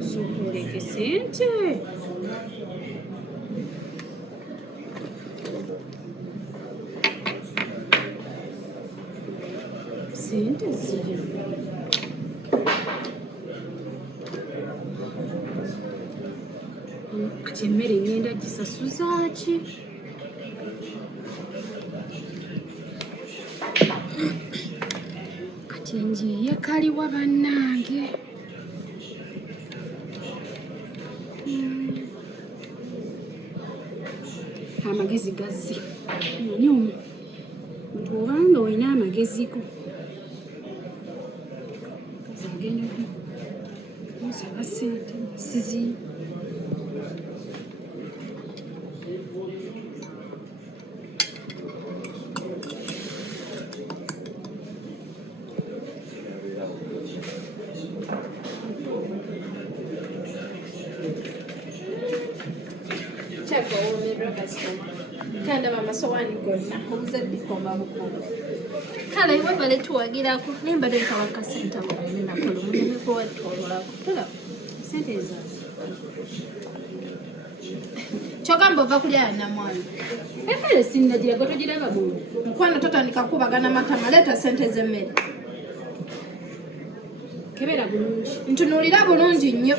Sokoleke sente. Sente ziri. Kati emmere ngenda gisasuza ki? Kati njiye kaliwa bannange. Amagezi gazze. Nyuma. Muntu obanga olina amagezi go. Zagenda kusaba sente sizi. Chako umero kasoma. Kanda mama sowani gonna omuzadde koma bukubu. Kala iwe bale tuwagirako nimba de kawaka sente mu na kolo mulime ko watolola kutola sente ezo. Chogamba ova kulya na mwana. Ekale sinnagira gotogira babulu. Mukwana totandika kubagana matama leta sente z'emmere. Kebera bulungi. Ntunulira bulungi nnyo.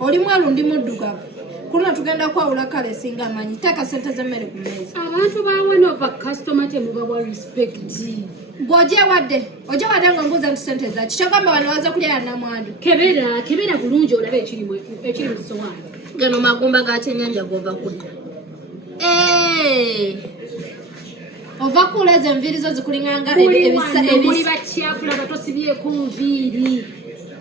Oli mwalu ndi muddugavu. Kuna tugenda kwawula kale singa amanyi taka sente z'emmere ku mmeeza. Abantu baawano ba customer te mubawa respect. Goje wadde nga mbuuza nti sente za kikyogamba bano baza kulya ya namwandu. Kebera bulungi olabe ekiri mu sowaani. Gano magumba ga kyennyanja gova kulya. Ova kuleza enviri zo zikulinganga ebisa muli bakyafula batosibyeko nviiri.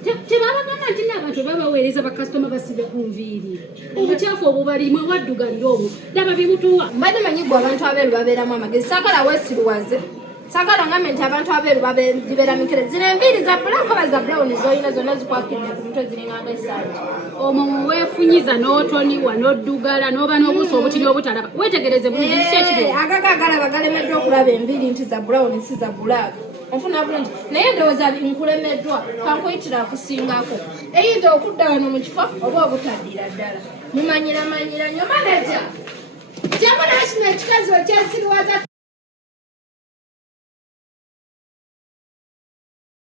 Tebabagamba nti n'abantu babaweereza bakasitoma basibe ku nviiri. Obukyafu obwo balimu waddugalira obwo daba bimutuwa. Mbadde manyi gwe abantu abeeru babeeramu amagezi. Saagala weesiruwaze. Saagala ngambe nti abantu abeeru babeera mikere. Zino enviiri za black oba za brown z'olina zonna zikwakidde ku mutwe ziringanga essanji. Omwo weefunyiza n'otoniwa n'oddugala n'oba n'obuuso obutini obutalaba. Weetegereze bulungi kiki ekiri. Agagalaba galemeddwa okulaba enviiri nti za brown si za black. Ofuna bulungi naye ndowooza nkulemeddwa kankuyitira akusingako eyinza okudda wano mu kifo oba obutaddira ddala mumanyira nnyo maneja kyamuna kino ekikazi okyesiriwaza